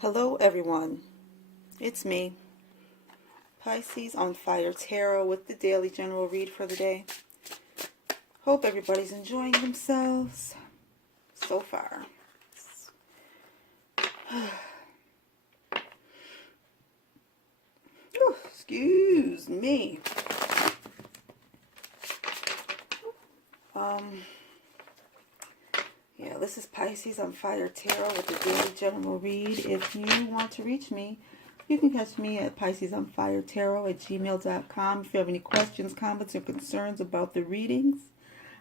Hello everyone, it's me, Pisces on Fire Tarot with the daily general read for the day. Hope everybody's enjoying themselves so far. Excuse me. Yeah, this is Pisces on Fire Tarot with the daily general read. If you want to reach me, you can catch me at PiscesOnFireTarot@gmail.com. If you have any questions, comments, or concerns about the readings,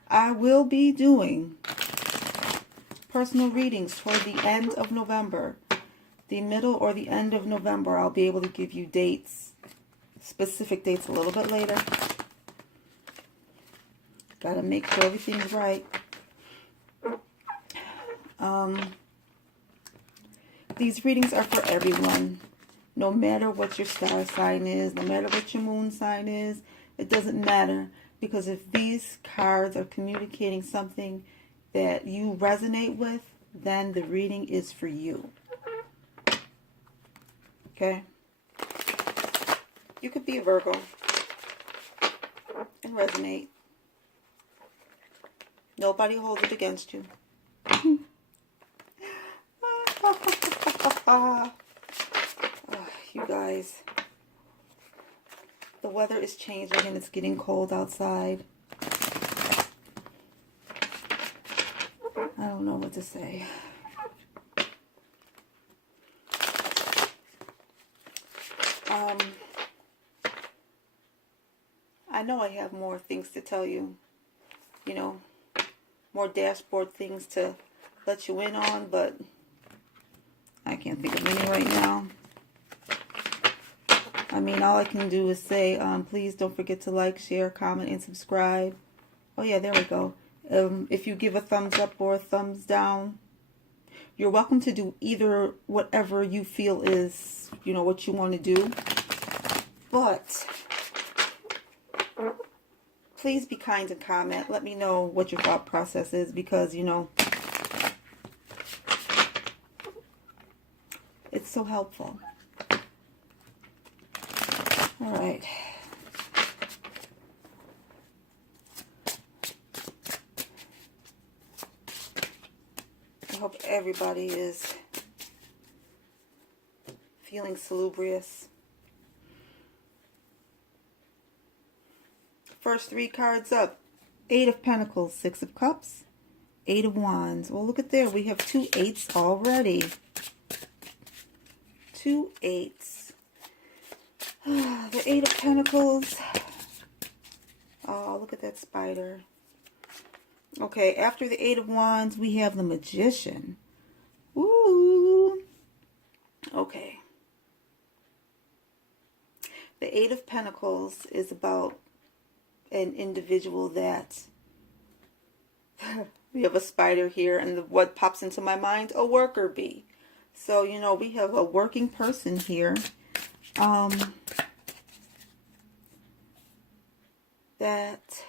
I will be doing personal readings toward the end of November. The middle or the end of November, I'll be able to give you dates, specific dates a little bit later. Gotta make sure everything's right. These readings are for everyone. No matter what your star sign is, no matter what your moon sign is, it doesn't matter. Because if these cards are communicating something that you resonate with, then the reading is for you. Okay? You could be a Virgo and resonate. Nobody holds it against you. You guys, the weather is changing and it's getting cold outside. I don't know what to say. I know I have more things to tell you, more dashboard things to let you in on, but I can't think of any right now. I mean, all I can do is say, please don't forget to like, share, comment, and subscribe. Oh yeah, there we go. If you give a thumbs up or a thumbs down, you're welcome to do either, whatever you feel is, what you want to do. But please be kind and comment. Let me know what your thought process is, because, it's so helpful. All right. I hope everybody is feeling salubrious. First three cards up. 8 of Pentacles, 6 of Cups, 8 of Wands. Well, look at there. We have 2 8s already. 2 8s. The 8 of Pentacles. Oh, look at that spider. Okay, after the 8 of Wands, we have the Magician. Ooh. Okay. The 8 of Pentacles is about an individual that... we have a spider here, and what pops into my mind? A worker bee. So, we have a working person here. That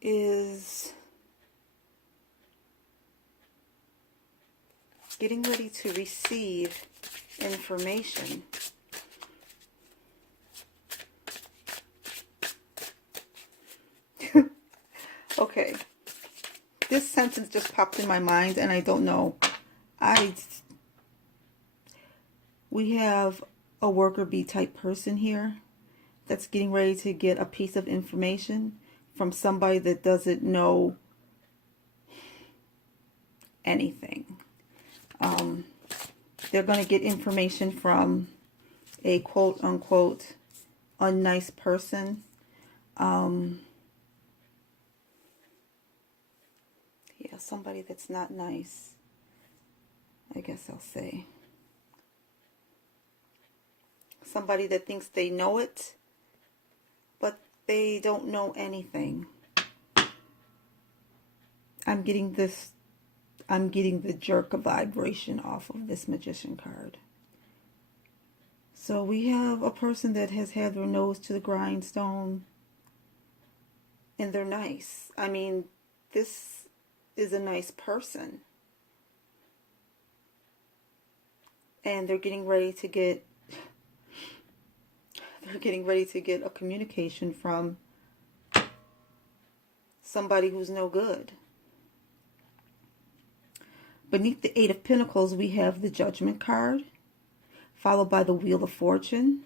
is getting ready to receive information. Okay. This sentence just popped in my mind, and I don't know. We have a worker bee type person here that's getting ready to get a piece of information from somebody that doesn't know anything. They're going to get information from a quote-unquote unnice person. Yeah, somebody that's not nice, I guess I'll say. Somebody that thinks they know it, but they don't know anything. I'm getting the jerk vibration off of this Magician card. So we have a person that has had their nose to the grindstone, and they're nice. I mean, this is a nice person. And they're getting ready to get a communication from somebody who's no good. Beneath the Eight of Pentacles, we have the Judgment card, followed by the Wheel of Fortune.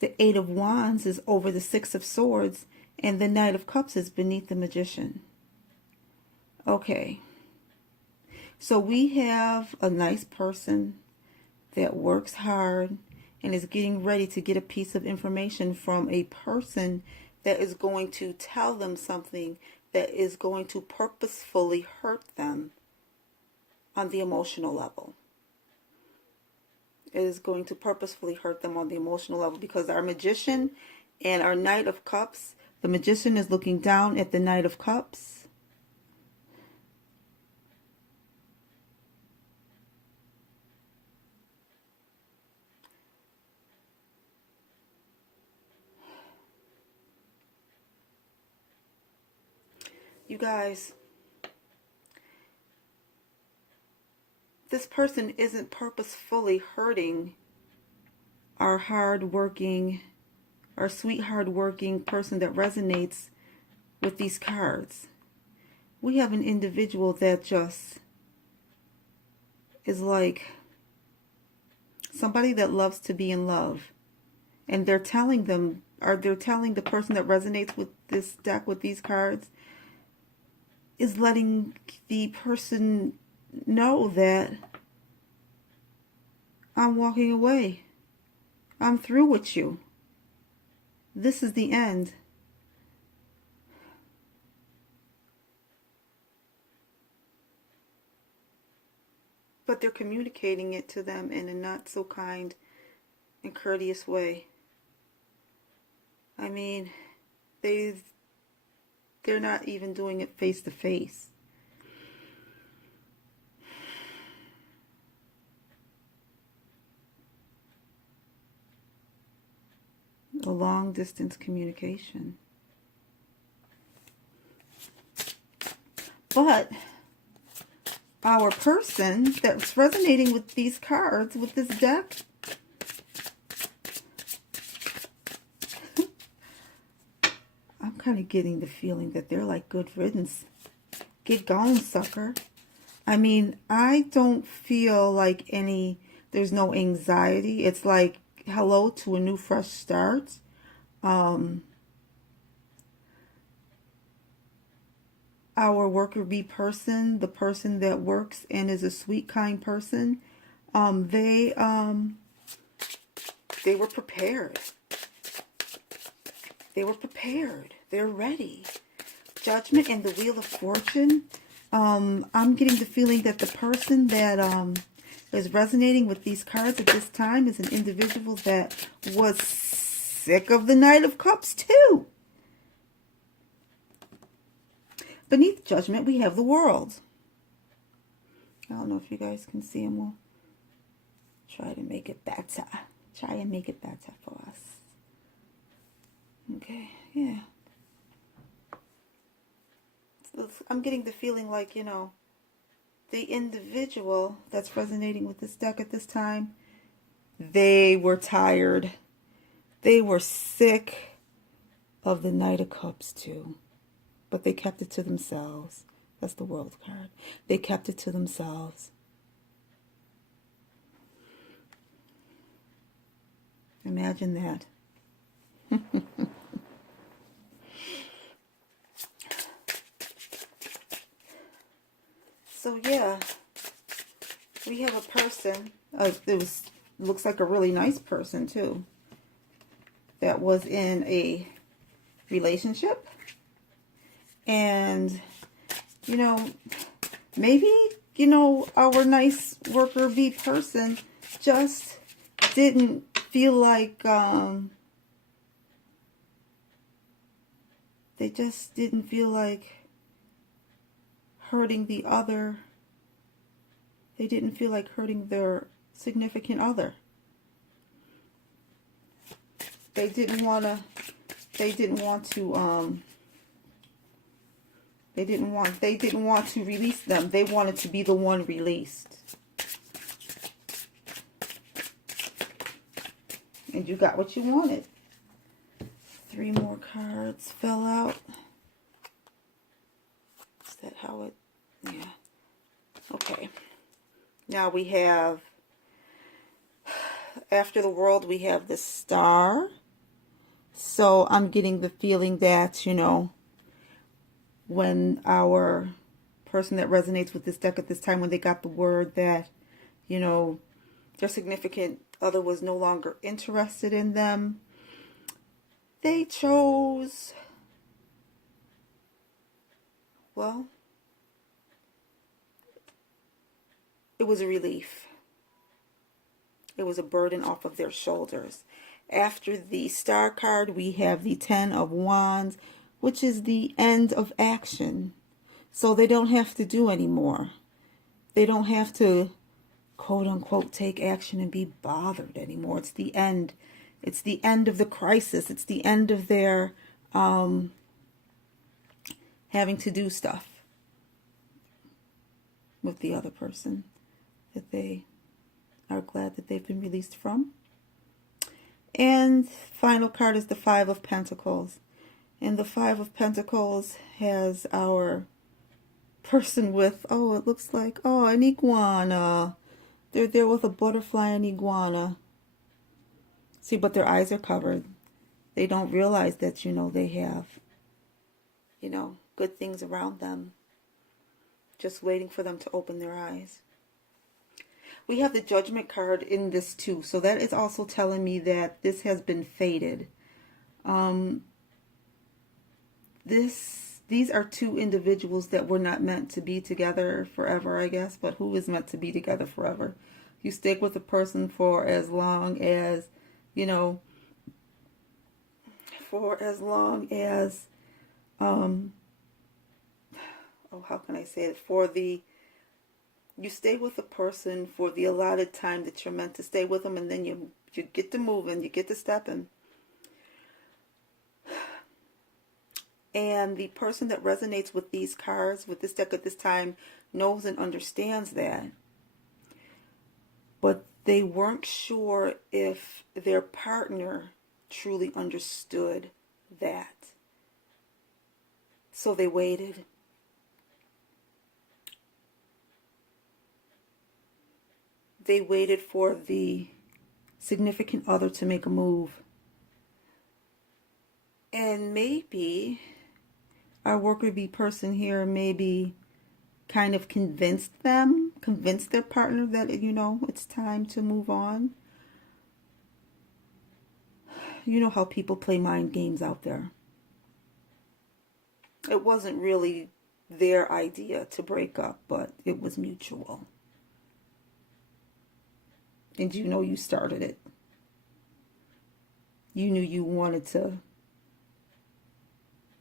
The Eight of Wands is over the Six of Swords, and the Knight of Cups is beneath the Magician. Okay. So we have a nice person that works hard and is getting ready to get a piece of information from a person that is going to tell them something that is going to purposefully hurt them on the emotional level. It is going to purposefully hurt them on the emotional level, because our Magician and our Knight of Cups, the Magician is looking down at the Knight of Cups. You guys, this person isn't purposefully hurting our hard-working, our sweet hard-working person that resonates with these cards. We have an individual that just is like somebody that loves to be in love. And they're telling them, or they're telling the person that resonates with this deck, with these cards, is letting the person know that I'm walking away. I'm through with you. This is the end. But they're communicating it to them in a not so kind and courteous way. I mean, they're not even doing it face to face. A long distance communication. But our person that's resonating with these cards, with this deck, I'm kind of getting the feeling that they're like, good riddance. Get going, sucker. I mean, I don't feel like there's no anxiety. It's like, hello to a new fresh start. Our worker bee person, the person that works and is a sweet, kind person, they were prepared. They were prepared. They're ready. Judgment and the Wheel of Fortune. I'm getting the feeling that the person that is resonating with these cards at this time is an individual that was sick of the Knight of Cups too. Beneath Judgment, we have the World. I don't know if you guys can see him. We'll try to make it better. Try and make it better for us. Okay, yeah. I'm getting the feeling like, you know, the individual that's resonating with this deck at this time, they were tired. They were sick of the Knight of Cups too. But they kept it to themselves. That's the World card. They kept it to themselves. Imagine that. So yeah, we have a person, looks like a really nice person too, that was in a relationship. And, you know, maybe, you know, our nice worker bee person just didn't feel like, they just didn't feel like hurting the other. They didn't feel like hurting their significant other. They didn't want to release them. They wanted to be the one released. And you got what you wanted. 3 more cards fell out. Is that how it... Yeah. Okay. Now we have... After the World, we have the Star. So I'm getting the feeling that, you know, when our person that resonates with this deck at this time, when they got the word that, you know, their significant other was no longer interested in them, they chose, well, it was a relief. It was a burden off of their shoulders. After the Star card, we have the 10 of Wands, which is the end of action. So they don't have to do anymore. They don't have to, quote unquote, take action and be bothered anymore. It's the end. It's the end of the crisis. It's the end of their having to do stuff with the other person that they are glad that they've been released from. And final card is the 5 of Pentacles. And the 5 of Pentacles has our person with, oh, it looks like, oh, an iguana. They're there with a butterfly and iguana. See, but their eyes are covered. They don't realize that, you know, they have, you know, good things around them. Just waiting for them to open their eyes. We have the Judgment card in this too. So that is also telling me that this has been fated. These are 2 individuals that were not meant to be together forever, I guess. But who is meant to be together forever? You stick with a person for as long as, you know, for as long as, oh, how can I say it? You stay with a person for the allotted time that you're meant to stay with them, and then you get to moving, you get to stepping. And the person that resonates with these cards, with this deck at this time, knows and understands that. But they weren't sure if their partner truly understood that. So they waited. They waited for the significant other to make a move. And maybe our worker bee person here maybe kind of convinced their partner that, you know, it's time to move on. You know how people play mind games out there. It wasn't really their idea to break up, but it was mutual. And you know you started it. You knew you wanted to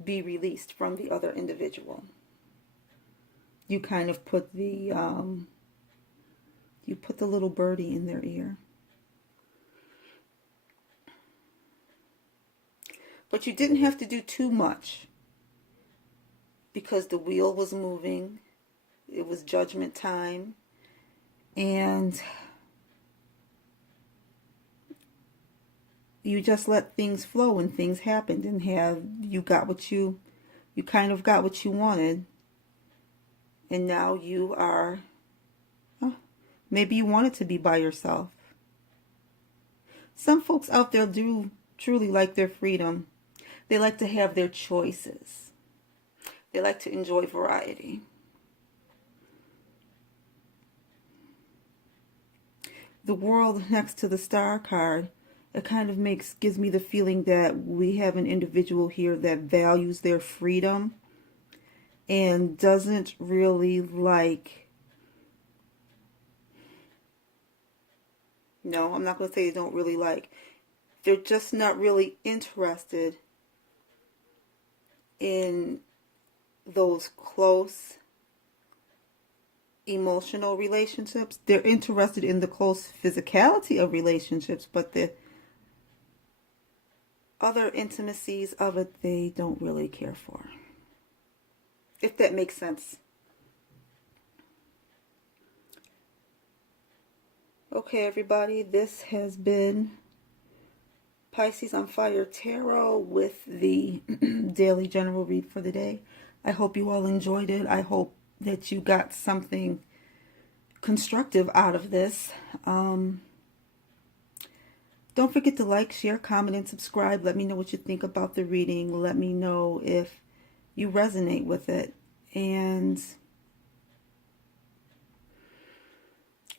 be released from the other individual. You kind of put the little birdie in their ear. But you didn't have to do too much, because the wheel was moving. It was judgment time. And you just let things flow, and things happened, and you kind of got what you wanted. And now you are, maybe you wanted to be by yourself. Some folks out there do truly like their freedom. They like to have their choices. They like to enjoy variety. The World next to the Star card, it kind of gives me the feeling that we have an individual here that values their freedom and doesn't really like, no, I'm not going to say they don't really like, they're just not really interested in those close emotional relationships. They're interested in the close physicality of relationships, but the other intimacies of it, they don't really care for. If that makes sense. Okay, everybody, this has been Pisces on Fire Tarot with the daily general read for the day. I hope you all enjoyed it. I hope that you got something constructive out of this. Don't forget to like, share, comment, and subscribe. Let me know what you think about the reading. Let me know if you resonate with it. And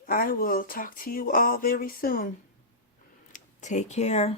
I will talk to you all very soon. Take care.